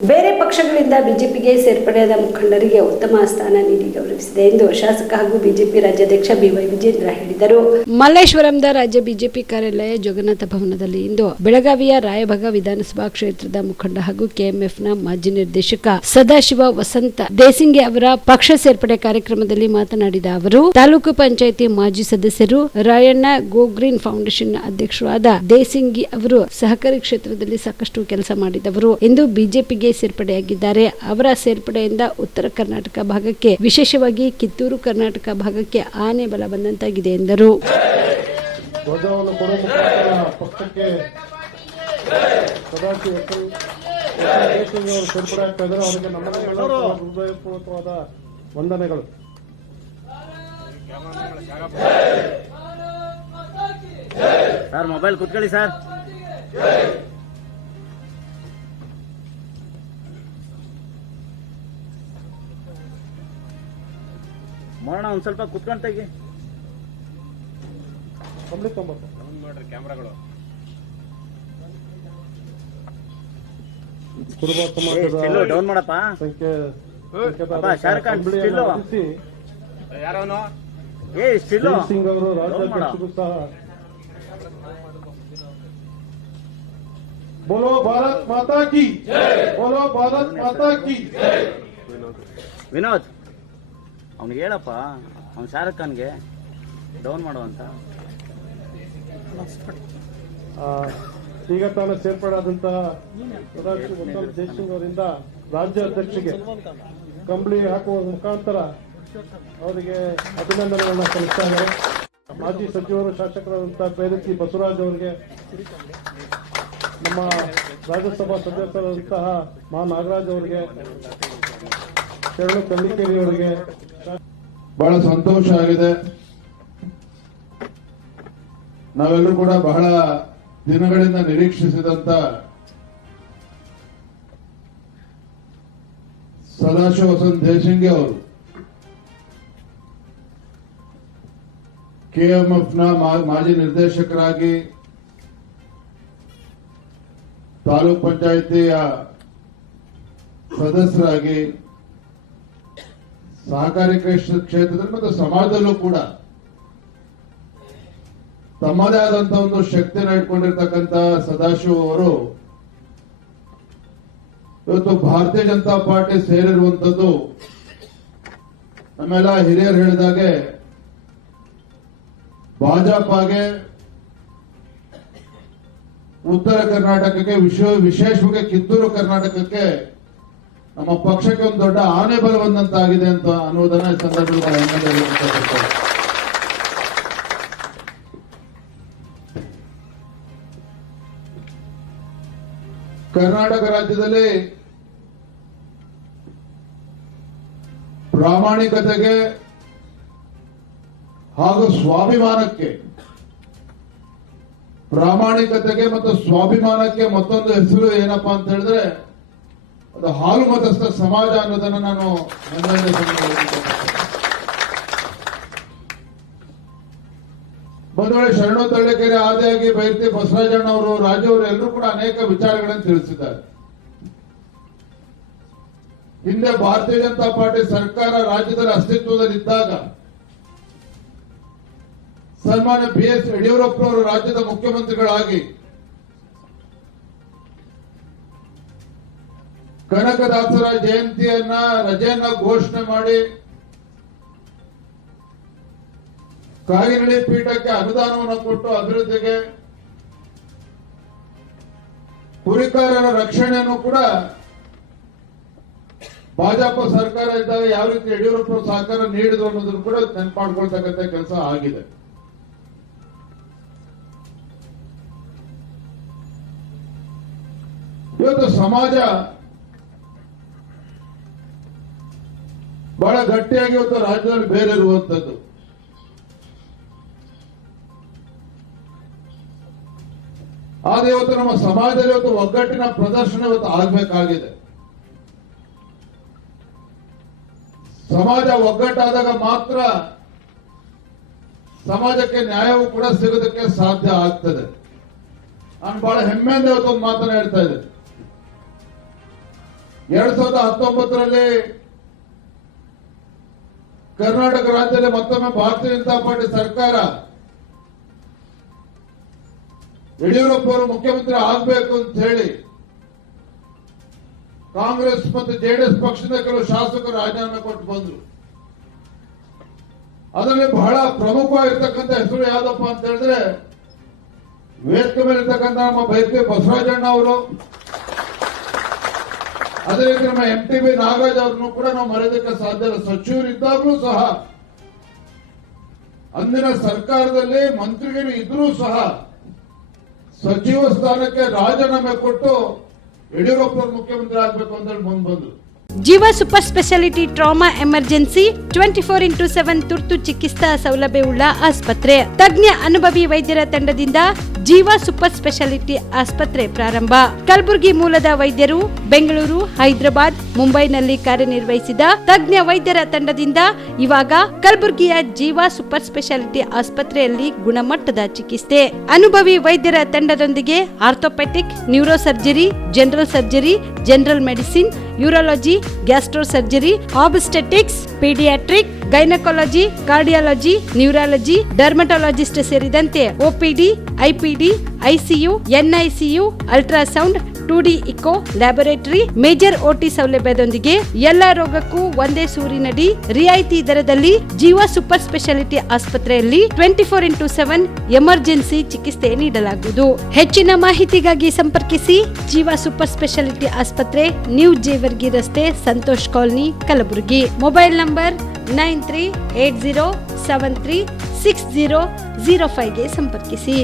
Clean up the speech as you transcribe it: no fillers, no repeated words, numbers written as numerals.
ಬೇರೆ ಪಕ್ಷಗಳಿಂದ ಬಿಜೆಪಿಗೆ ಸೇರ್ಪಡೆಯಾದ ಮುಖಂಡರಿಗೆ ಉತ್ತಮ ಸ್ಥಾನ ನೀಡಿ ಗೌರವಿಸಿದೆ ಎಂದು ಶಾಸಕ ಹಾಗೂ ಬಿಜೆಪಿ ರಾಜ್ಯಾಧ್ಯಕ್ಷ ಬಿವೈ ವಿಜೇಂದ್ರ ಹೇಳಿದರು. ಮಲ್ಲೇಶ್ವರಂದ ರಾಜ್ಯ ಬಿಜೆಪಿ ಕಾರ್ಯಾಲಯ ಜಗನ್ನಾಥ ಭವನದಲ್ಲಿ ಇಂದು ಬೆಳಗಾವಿಯ ರಾಯಭಾಗ ವಿಧಾನಸಭಾ ಕ್ಷೇತ್ರದ ಮುಖಂಡ ಹಾಗೂ ಕೆಎಂಎಫ್ನ ಮಾಜಿ ನಿರ್ದೇಶಕ ಸದಾಶಿವ ವಸಂತ ದೇಸಿಂಗೆ ಅವರ ಪಕ್ಷ ಸೇರ್ಪಡೆ ಕಾರ್ಯಕ್ರಮದಲ್ಲಿ ಮಾತನಾಡಿದ ಅವರು, ತಾಲೂಕು ಪಂಚಾಯಿತಿ ಮಾಜಿ ಸದಸ್ಯರು, ರಾಯಣ್ಣ ಗೋ ಗ್ರೀನ್ ಫೌಂಡೇಶನ್ ಅಧ್ಯಕ್ಷರಾದ ದೇಸಿಂಗಿ ಅವರು ಸಹಕಾರಿ ಕ್ಷೇತ್ರದಲ್ಲಿ ಸಾಕಷ್ಟು ಕೆಲಸ ಮಾಡಿದವರು ಎಂದು ಬಿಜೆಪಿಗೆ ಸೇರ್ಪಡೆಯಾಗಿದ್ದಾರೆ. ಅವರ ಸೇರ್ಪಡೆಯಿಂದ ಉತ್ತರ ಕರ್ನಾಟಕ ಭಾಗಕ್ಕೆ, ವಿಶೇಷವಾಗಿ ಕಿತ್ತೂರು ಕರ್ನಾಟಕ ಭಾಗಕ್ಕೆ ಆನೆ ಬಲ ಬಂದಂತಾಗಿದೆ ಎಂದರು. ವಂದನೆಗಳು. ಸರ್ ಮೊಬೈಲ್ ಕುತ್ಕೊಳ್ಳಿ ಸರ್. ಮಾಡೋಣ, ಒಂದ್ ಸ್ವಲ್ಪ ಕುತ್ಕೊಂಡ್ ತೆಗಿ. ನೋಡ್ರಿ ಕ್ಯಾಮ್ರಾಗಳು. ಡೌನ್ ಮಾಡಪ್ಪ. ಶಾರುಖ್ ಖಾನ್ ಸ್ಟಿಲ್ಲು. ಯಾರವನು? ಸ್ಟಿಲ್ಲು ಸಿಂಗ್ ಅವರು ರಾಜ್ಯಾಧ್ಯಕ್ಷರು ಸಹ ಬೋಲೋ ಭಾರತ್ ಮಾತಾ ಕಿ, ಬೋಲೋ ಭಾರತ್ ಮಾತಾ ಕಿ. ವಿನೋದ್ ಅವ್ನಿಗೆ ಹೇಳಪ್ಪ, ಅವ್ನು ಶಾರುಖ್ ಖಾನ್ಗೆ ಡೌನ್ ಮಾಡುವಂತ. ಈಗ ತಾನು ಸೇರ್ಪಡೆಯಾದಂತಹ ದೇಶಸಿಂಗ್ ಅವರಿಂದ ರಾಜ್ಯಾಧ್ಯಕ್ಷರಿಗೆ ಕಂಬಳಿ ಹಾಕುವ ಮುಖಾಂತರ ಅವರಿಗೆ ಅಭಿನಂದನೆಗಳನ್ನ ಸಲ್ಲಿಸ್ತಾ ಇದ್ದಾರೆ. ಮಾಜಿ ಸಚಿವರು, ಶಾಸಕರಾದಂತಹ ಪೈರತಿ ಬಸವರಾಜ್ ಅವರಿಗೆ, ನಮ್ಮ ರಾಜ್ಯಸಭಾ ಸದಸ್ಯರಾದಂತಹ ಮಾ ನಾಗರಾಜ್ ಅವರಿಗೆ, ಶರಣು ಕಳ್ಳಿಕೇರಿ ಅವರಿಗೆ ಬಹಳ ಸಂತೋಷ ಆಗಿದೆ. ನಾವೆಲ್ಲರೂ ಕೂಡ ಬಹಳ ದಿನಗಳಿಂದ ನಿರೀಕ್ಷಿಸಿದಂತ ಸದಾಶಿವ ವಸಂತ ದೇಸಿಂಗೆ ಅವರು ಕೆಎಂಎಫ್ನ ಮಾಜಿ ನಿರ್ದೇಶಕರಾಗಿ, ತಾಲೂಕ್ ಪಂಚಾಯಿತಿಯ ಸದಸ್ಯರಾಗಿ, ಸಹಕಾರಿ ಕ್ಷೇತ್ರದಲ್ಲಿ ಮತ್ತು ಸಮಾಜದಲ್ಲೂ ಕೂಡ ತಮ್ಮದೇ ಆದಂತಹ ಒಂದು ಶಕ್ತಿಯನ್ನು ಇಟ್ಕೊಂಡಿರ್ತಕ್ಕಂಥ ಸದಾಶಿವ ಅವರು ಇವತ್ತು ಭಾರತೀಯ ಜನತಾ ಪಾರ್ಟಿ ಸೇರಿರುವಂತದ್ದು ನಮ್ಮೆಲ್ಲ ಹಿರಿಯರು ಹೇಳಿದಾಗೆ ಭಾಜಪಾಗೆ ಉತ್ತರ ಕರ್ನಾಟಕಕ್ಕೆ, ವಿಶೇಷವಾಗಿ ಕಿತ್ತೂರು ಕರ್ನಾಟಕಕ್ಕೆ ನಮ್ಮ ಪಕ್ಷಕ್ಕೆ ಒಂದು ದೊಡ್ಡ ಆನೆ ಬಲ ಬಂದಂತಾಗಿದೆ ಅಂತ ಅನ್ನೋದನ್ನ ಈ ಸಂದರ್ಭದಲ್ಲಿ ಕರ್ನಾಟಕ ರಾಜ್ಯದಲ್ಲಿ ಪ್ರಾಮಾಣಿಕತೆಗೆ ಹಾಗೂ ಸ್ವಾಭಿಮಾನಕ್ಕೆ, ಮತ್ತು ಸ್ವಾಭಿಮಾನಕ್ಕೆ ಮತ್ತೊಂದು ಹೆಸರು ಏನಪ್ಪಾ ಅಂತ ಹೇಳಿದ್ರೆ ಅದು ಹಾಲು ಮತಸ್ಥ ಸಮಾಜ ಅನ್ನೋದನ್ನ ನಾನು ಬಂಧುಗಳೇ, ಶರಣು ತಳ್ಳಿಕೆರೆ ಆದಿಯಾಗಿ ಬೈರ್ತಿ ಬಸವರಾಜಣ್ಣ ಅವರು, ರಾಜು ಅವರು ಎಲ್ಲರೂ ಕೂಡ ಅನೇಕ ವಿಚಾರಗಳನ್ನು ತಿಳಿಸಿದ್ದಾರೆ. ಹಿಂದೆ ಭಾರತೀಯ ಜನತಾ ಪಾರ್ಟಿ ಸರ್ಕಾರ ರಾಜ್ಯದಲ್ಲಿ ಅಸ್ತಿತ್ವದಲ್ಲಿದ್ದಾಗ ಸನ್ಮಾನ್ಯ BS ಯಡಿಯೂರಪ್ಪನವರು ರಾಜ್ಯದ ಮುಖ್ಯಮಂತ್ರಿಗಳಾಗಿ ಕನಕದಾಸರ ಜಯಂತಿಯನ್ನ, ರಜೆಯನ್ನ ಘೋಷಣೆ ಮಾಡಿ ಕಾಗಿನೆಲೆ ಪೀಠಕ್ಕೆ ಅನುದಾನವನ್ನು ಕೊಟ್ಟು ಅಭಿವೃದ್ಧಿಗೆ, ಕುರಿಕಾರರ ರಕ್ಷಣೆಯನ್ನು ಕೂಡ ಭಾಜಪ ಸರ್ಕಾರ ಇದ್ದಾಗ ಯಾವ ರೀತಿ ಯಡಿಯೂರಪ್ಪ ಸಹಕಾರ ನೀಡಿದ್ರು ಅನ್ನೋದನ್ನು ಕೂಡ ನೆನಪಾಡ್ಕೊಳ್ತಕ್ಕಂಥ ಕೆಲಸ ಆಗಿದೆ. ಇವತ್ತು ಸಮಾಜ ಬಹಳ ಗಟ್ಟಿಯಾಗಿ ಇವತ್ತು ರಾಜ್ಯದಲ್ಲಿ ಬೇರೆ ಇರುವಂತದ್ದು. ಆದ್ರೆ ಇವತ್ತು ನಮ್ಮ ಸಮಾಜದಲ್ಲಿ ಇವತ್ತು ಒಗ್ಗಟ್ಟಿನ ಪ್ರದರ್ಶನ ಇವತ್ತು ಆಗಬೇಕಾಗಿದೆ. ಸಮಾಜ ಒಗ್ಗಟ್ಟಾದಾಗ ಮಾತ್ರ ಸಮಾಜಕ್ಕೆ ನ್ಯಾಯವೂ ಕೂಡ ಸಿಗೋದಕ್ಕೆ ಸಾಧ್ಯ ಆಗ್ತದೆ. ನಾನು ಬಹಳ ಹೆಮ್ಮೆಯಿಂದ ಇವತ್ತೊಂದು ಮಾತನ್ನ ಹೇಳ್ತಾ ಇದ್ದೆ. 2019ರಲ್ಲಿ ಕರ್ನಾಟಕ ರಾಜ್ಯದಲ್ಲಿ ಮತ್ತೊಮ್ಮೆ ಭಾರತೀಯ ಜನತಾ ಪಾರ್ಟಿ ಸರ್ಕಾರ ಯಡಿಯೂರಪ್ಪ ಅವರು ಮುಖ್ಯಮಂತ್ರಿ ಆಗಬೇಕು ಅಂತ ಹೇಳಿ ಕಾಂಗ್ರೆಸ್ ಮತ್ತು ಜೆಡಿಎಸ್ ಪಕ್ಷದ ಕೆಲವು ಶಾಸಕರು ರಾಜೀನಾಮೆ ಕೊಟ್ಟು ಬಂದ್ರು. ಅದರಲ್ಲಿ ಬಹಳ ಪ್ರಮುಖವಾಗಿರ್ತಕ್ಕಂಥ ಹೆಸರು ಯಾವ್ದಪ್ಪ ಅಂತ ಹೇಳಿದ್ರೆ, ವೇದಿಕೆ ಮೇಲೆ ಇರ್ತಕ್ಕಂಥ ನಮ್ಮ ಬೈಕೆ ಬಸವರಾಜಣ್ಣ ಅವರು, ಅದೇ ರೀತಿ ನಮ್ಮ MTB ನಾಗರಾಜ್ ಅವ್ರನ್ನು ಕೂಡ ನಾವು ಮರೆಯೋದಕ್ಕೆ ಸಾಧ್ಯ ಇಲ್ಲ. ಸಚಿವರಿದ್ದಾಗಲೂ ಸಹ, ಅಂದಿನ ಸರ್ಕಾರದಲ್ಲಿ ಮಂತ್ರಿಗಳು ಇದ್ರೂ ಸಹ ಸಚಿವ ಸ್ಥಾನಕ್ಕೆ ರಾಜೀನಾಮೆ ಕೊಟ್ಟು ಯಡಿಯೂರಪ್ಪ ಮುಖ್ಯಮಂತ್ರಿ ಆಗಬೇಕು ಅಂತ ಹೇಳಿ ಮುಂದೆ ಬಂದ್ರು. ಜೀವ super speciality trauma emergency 24x7 ತುರ್ತು ಚಿಕಿತ್ಸಾ ಸೌಲಭ್ಯವುಳ್ಳ ಆಸ್ಪತ್ರೆ. ತಜ್ಞ ಅನುಭವಿ ವೈದ್ಯರ ತಂಡದಿಂದ ಜೀವ ಸೂಪರ್ ಸ್ಪೆಷಾಲಿಟಿ ಆಸ್ಪತ್ರೆ ಪ್ರಾರಂಭ. ಕಲಬುರಗಿ ಮೂಲದ ವೈದ್ಯರು ಬೆಂಗಳೂರು, ಹೈದರಾಬಾದ್, ಮುಂಬೈನಲ್ಲಿ ಕಾರ್ಯನಿರ್ವಹಿಸಿದ ತಜ್ಞ ವೈದ್ಯರ ತಂಡದಿಂದ ಇವಾಗ ಕಲಬುರಗಿಯ ಜೀವ ಸೂಪರ್ ಸ್ಪೆಷಾಲಿಟಿ ಆಸ್ಪತ್ರೆಯಲ್ಲಿ ಗುಣಮಟ್ಟದ ಚಿಕಿತ್ಸೆ. ಅನುಭವಿ ವೈದ್ಯರ ತಂಡದೊಂದಿಗೆ orthopaedic, neuro surgery, general surgery, general medicine, urology, gastro surgery, obstetrics, paediatric, gynaecology, cardiology, neurology, dermatologist ಸೇರಿದಂತೆ OPD, IPD, ICU, NICU, ultrasound, 2D echo, laboratory, major OT ಸೌಲಭ್ಯದೊಂದಿಗೆ ಎಲ್ಲ ರೋಗಕ್ಕೂ ಒಂದೇ ಸೂರಿನಡಿ ರಿಯಾಯಿತಿ ದರದಲ್ಲಿ ಜೀವ ಸೂಪರ್ ಸ್ಪೆಷಾಲಿಟಿ ಆಸ್ಪತ್ರೆಯಲ್ಲಿ 24x7 ಎಮರ್ಜೆನ್ಸಿ ಚಿಕಿತ್ಸೆ ನೀಡಲಾಗುವುದು. ಹೆಚ್ಚಿನ ಮಾಹಿತಿಗಾಗಿ ಸಂಪರ್ಕಿಸಿ ಜೀವ ಸೂಪರ್ ಸ್ಪೆಷಾಲಿಟಿ ಆಸ್ಪತ್ರೆ, ನ್ಯೂ ಜೇವರ್ಗಿ ರಸ್ತೆ, Santosh colony, Kalaburagi. Mobile number 9380736005ಗೆ ಸಂಪರ್ಕಿಸಿ.